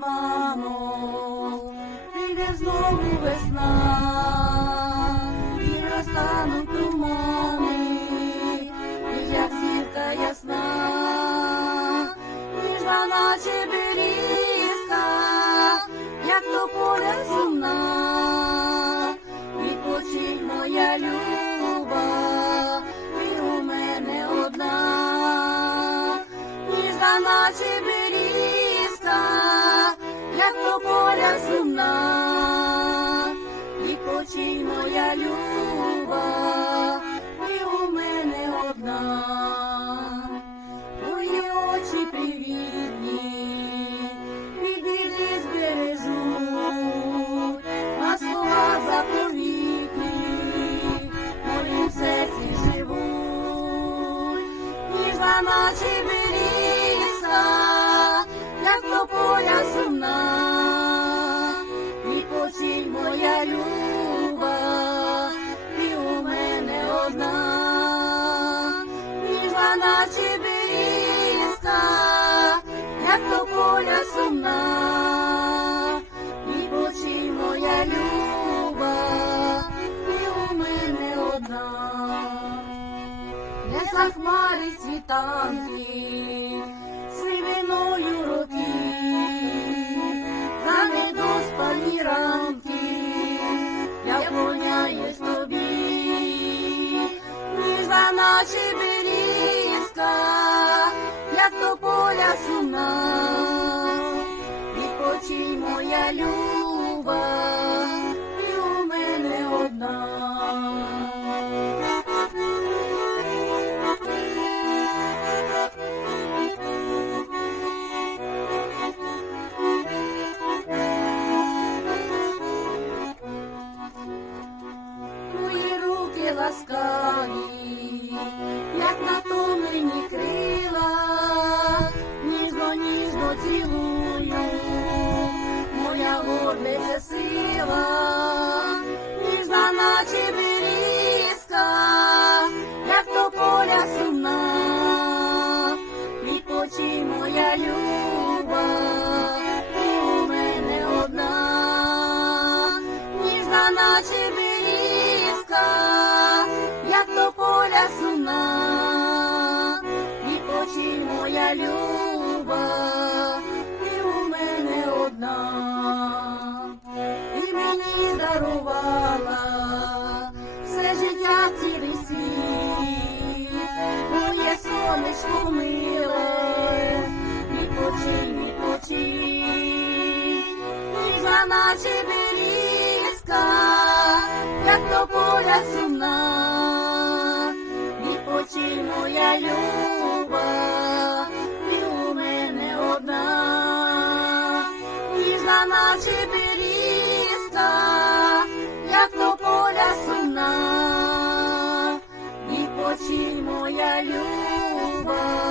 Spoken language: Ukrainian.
мамо, прийде знову весна, і розтануть тумани, і як зірка ясна, ніжна наче берізка, як то поля сумна, відпочинь моя люба, ти у мене одна, ніжна наче берізка, як то поля сумна, відпочинь моя люба, ти у мене одна. Твої очі привітні, від біди збережуть, а слова заповітні, в моїм серці живуть, ніжна наче берізка, поля сумна, відпочинь моя люба, ти у мене одна. Ніжна наче берізка, як то поля сумна, відпочинь моя люба, ти у мене одна, не захмарі світанки, сивиною років, наче берізка, як то поля сумна, відпочинь моя люба, ласкаві, як натомлені крила, ніжно, ніжно цілую, моя гордиця сила, ніжна наче берізка, як то поля сумна, відпочинь моя люба, сонечко миле, відпочинь, відпочинь, ніжна наче берізка, як то поля сумна, відпочинь моя люба, ти у мене одна, ніжна наче берізка, 光。